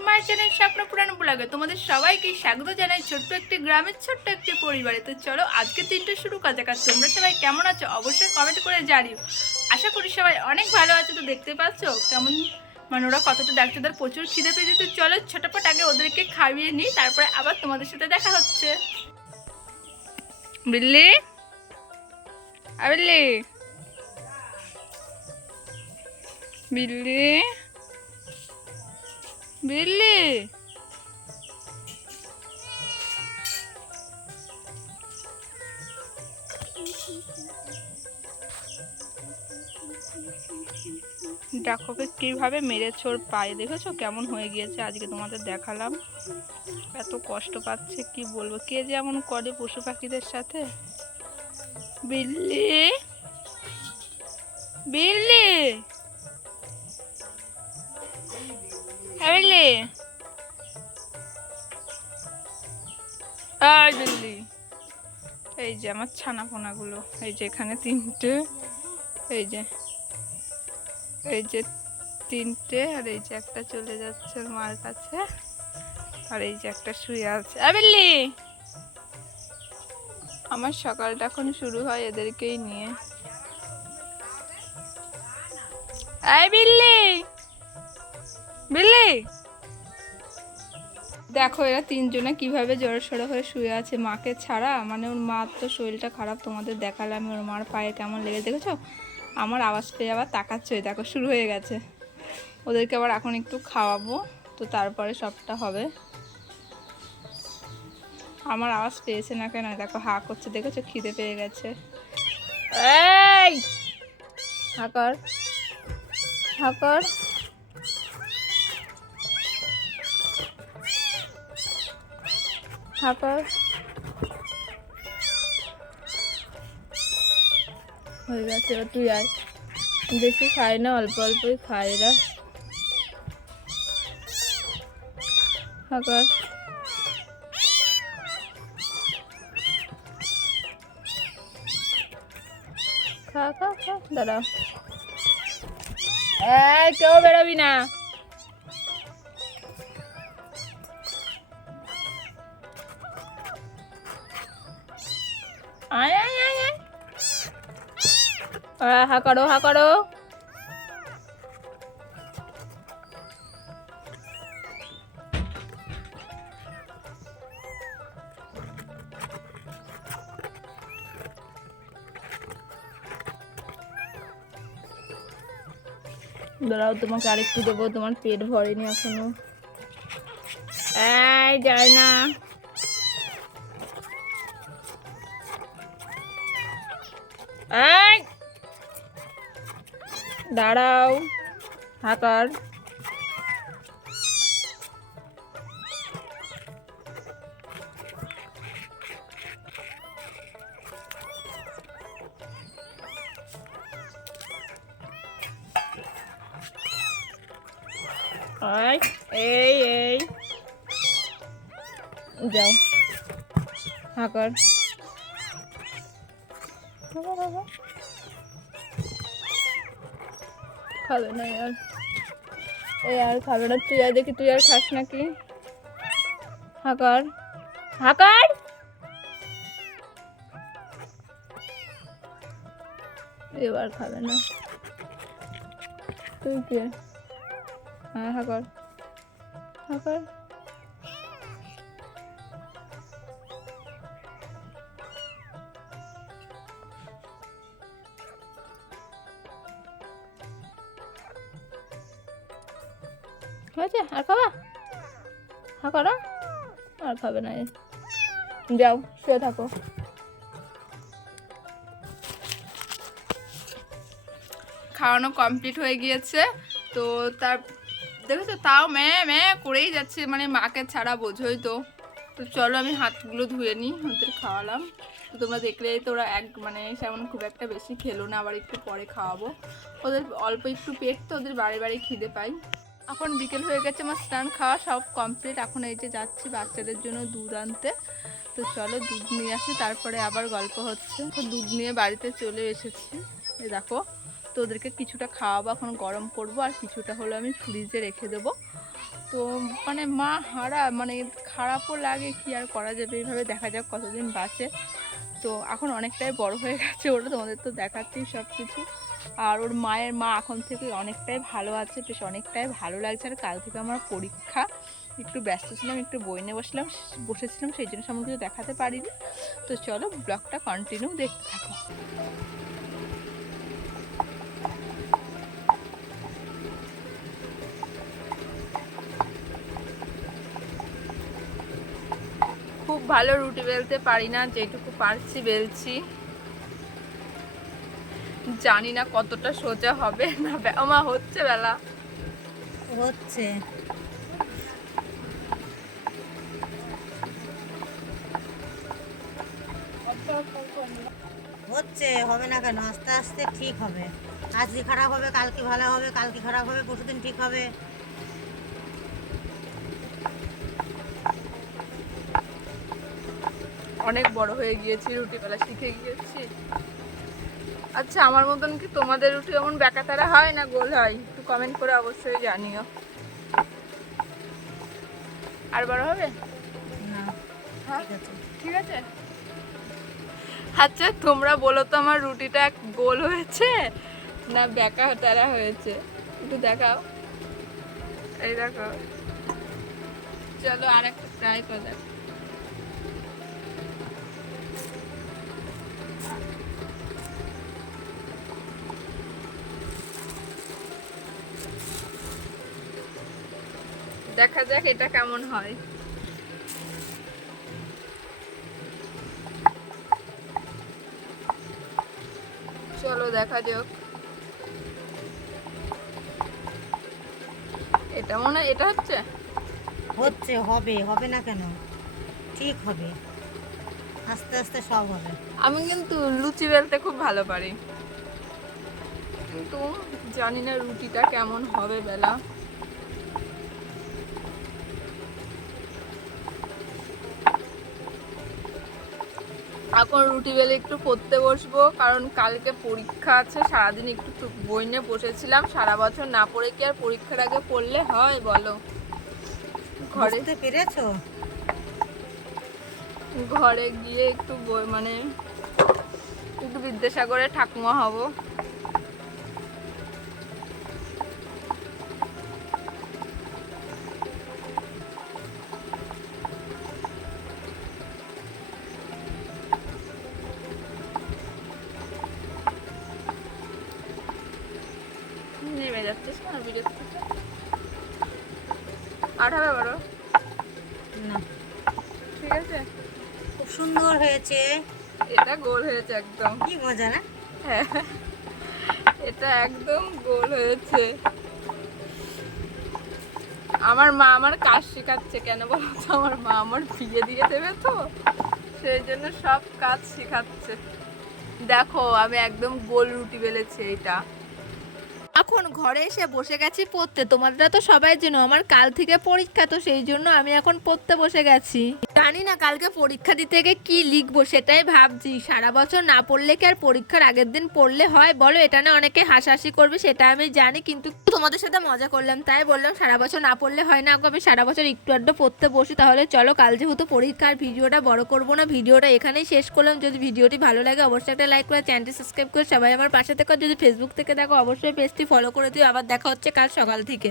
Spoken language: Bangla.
আমার চ্যানেল স্বপ্ন পুরানো ব্লগে তোমাদের সবাইকে স্বাগত জানাই ছোট্ট একটি গ্রামের ছোট্ট একটি পরিবারে। তো চলো আজকে দিনটা শুরু যাক। আর তোমরা সবাই কেমন আছো? অবশ্যই কমেন্ট করে জানিও। আশা করি সবাই অনেক ভালো আছো, তো দেখতে পাচ্ছ কেমন? মানে ওরা কতটা ডাকছে ওদের প্রচুর খিদে পেয়েছে। তো চলো, ছোটপট আগে ওদেরকে খাইয়ে নিই, তারপরে আবার তোমাদের সাথে দেখা হচ্ছে। বিল্লি? বিল্লি? বিল্লি? বিল্লি দেখোকে কীভাবে মেরেছে ওর পায়ে। দেখেছ কেমন হয়ে গিয়েছে? আজকে তোমাদের দেখালাম। এত কষ্ট পাচ্ছে, কি বলব? কে যেমন করে পশু পাখিদের সাথে? বিল্লি বিল্লি হ্যাঁ বিল্লি এই যে আমার ছানা পোনাগুলো এই যে এখানে তিনটে এই যে এই যে তিনটে আর এই যে একটা চলে যাচ্ছে মার কাছে আর এই যে একটা শুয়ে আছে। আ বিল্লি আমার সকালটা এখন শুরু হয় এদেরকেই নিয়ে। আয় বিল্লি বিল্লি দেখো, এরা তিনজনে কীভাবে জড়সড়ো হয়ে শুয়ে আছে মাকে ছাড়া। মানে ওর মার তো শরীরটা খারাপ, তোমাদের দেখালাম ওর মার পায়ে কেমন লেগে দেখেছ? আমার আওয়াজ পেয়ে আবার তাকাচ্ছে দেখো, শুরু হয়ে গেছে। ওদেরকে আবার এখন একটু খাওয়াবো, তো তারপরে সবটা হবে। আমার আওয়াজ পেয়েছে না কেন দেখো, হা করছে, দেখেছ? খিদে পেয়ে গেছে। এই! হাকর হাকর হাকর হয়ে গেছে এবার তুই আয়। বেশি খায় না, অল্প অল্পই খায় এরা হাকর খা খা খা এই, কেউ বেরোবি না। আয় আয় আয় আয়। আহ, হা করো হা করো। দাঁড়াও তোমাকে আরেকটু দেবো। তোমার পেট ভরেনি এখনও। এই যায় না। এই দাঁড়াও হাকার এই এই এই যাও হাকার হাকার হাকার খাবে না আর। এই আর খাবে না। তুই আর দেখি, তুই আর খাস নাকি? হাকার। হাকার! এবার খাবে না। তুই কে? হ্যাঁ হাকার। হাকার। হয়েছে? আর খাবা? হ্যাঁ করো। আর খাবে না। যাও, শুয়ে থাকো। খাওয়ানো কমপ্লিট হয়ে গিয়েছে। তো তার, দেখেছ? তাও ম্যা ম্যা করেই যাচ্ছে। মানে মাকে ছাড়া বোঝোই তো। তো চলো আমি হাতগুলো ধুয়ে নিই, ওদের খাওয়ালাম। তো তোমরা দেখলে তো ওরা এক মানে সেমন খুব একটা বেশি খেলো না, আবার একটু পরে খাওয়াবো। ওদের অল্প একটু পেট, তো ওদের বাড়ি বাড়ি খিদে পাই এখন বিকেল হয়ে গেছে, আমার স্নান খাওয়া সব কমপ্লিট এখন এই যে যাচ্ছি বাচ্চাদের জন্য দুধ আনতে। তো চলো দুধ নিয়ে আসি, তারপরে আবার গল্প হচ্ছে। দুধ নিয়ে বাড়িতে চলে এসেছি। এই দেখো তো ওদেরকে কিছুটা খাওয়াবো, এখন গরম করব, আর কিছুটা হলো আমি ফ্রিজে রেখে দেবো। তো মানে মা হারা মানে খারাপও লাগে, কি আর করা যাবে? এইভাবে দেখা যাক কতদিন বাঁচে। তো এখন অনেকটাই বড় হয়ে গেছে ওটা, তোমাদের তো দেখাচ্ছি সব কিছু আর ওর মায়ের মা এখন থেকে অনেকটাই ভালো আছে, বেশ অনেকটাই ভালো লাগছে। আর কাল থেকে আমার পরীক্ষা, একটু ব্যস্ত ছিলাম, একটু বই নিয়ে বসলাম, বসেছিলাম, সেই জন্য সম্বন্ধে কিছু দেখাতে পারিনি। তো চলো ব্লগটা কন্টিনিউ দেখতে থাকো। ভালো রুটি বেলতে পারি না, যেটুকু পারছি বেলছি। জানি না কতটা সোজা হবে না, বে- ও মা হচ্ছে বেলা। হচ্ছে। হচ্ছে, হবে না কেন? আস্তে আস্তে ঠিক হবে। আজকে খারাপ হবে, কালকে ভালো হবে, কালকে খারাপ হবে, পরশুদিন ঠিক হবে। অনেক বড় হয়ে গিয়েছি রুটি বেলা শিখে গিয়েছি। আচ্ছা আমার মতন কি তোমাদের রুটি এমন বেকাতারা হয় না গোল হয়? একটু কমেন্ট করে অবশ্যই জানিও। আর বড় হবে? না হ্যাঁ? ঠিক আছে। ঠিক আছে? আচ্ছা তোমরা বলো তো আমার রুটিটা গোল হয়েছে না বেকা তারা হয়েছে? একটু দেখাও। এই দেখো চলো আর একটা ট্রাই করে দেখো। দেখা যাক এটা কেমন হয়। চলো দেখা যাক। এটা মনে এটা হচ্ছে? হচ্ছে হবে হবে না কেন? ঠিক হবে। আস্তে আস্তে সব হবে। আমি কিন্তু লুচি বেলতে খুব ভালো পারি। কিন্তু জানি না রুটিটা কেমন হবে বেলা। এখন রুটি বেলে একটু পড়তে বসবো কারণ কালকে পরীক্ষা আছে সারাদিন একটু বই নিয়ে বসেছিলাম সারা বছর না পড়ে কি আর পরীক্ষার আগে পড়লে হয় বলো? ঘরে তো পেরেছ? ঘরে গিয়ে একটু বই মানে একটু বিদ্যাসাগরে ঠাকুমা হব। হবে বড় না। ঠিক আছে? খুব সুন্দর হয়েছে। এটা গোল হয়েছে একদম। কি মজা না? হ্যাঁ। এটা একদম গোল হয়েছে। আমার মা আমার কাজ শেখাচ্ছে কেন বলো তো? আমার মা আমার বিয়ে দিয়ে দেবে তো। সেই জন্য সব কাজ শেখাচ্ছে। দেখো আমি একদম গোল রুটি বেলেছি এটা এখন ঘরে এসে বসে গেছি পড়তে। তোমাদের তো সবাই জন্য আমার কাল থেকে পরীক্ষা, তো সেই জন্য আমি এখন পড়তে বসে গেছি। জানি না কালকে পরীক্ষা দিতে গিয়ে কি লিখব সেটাই ভাবছি। সারা বছর না পড়লে কি আর পরীক্ষার আগের দিন পড়লে হয়? বলো, এটা না অনেকে হাসাহাসি করবে, সেটা আমি জানি, কিন্তু তোমাদের সাথে মজা করলাম, তাই বললাম সারা বছর না পড়লে হয় না। আমি সারা বছর একটু আধটু পড়তে বসি, তাহলে চলো, কাল যেহেতু পরীক্ষার ভিডিওটা বড় করব না, ভিডিওটা এখানেই শেষ করলাম। যদি ভিডিওটি ভালো লাগে, অবশ্যই একটা লাইক করে, চ্যানেলটি সাবস্ক্রাইব করে, সবাই আমার পাশে থেকে। যদি ফেসবুক থেকে দেখো, অবশ্যই পেজটি ফলো করে দিও। আবার দেখা হচ্ছে কাল সকাল থেকে।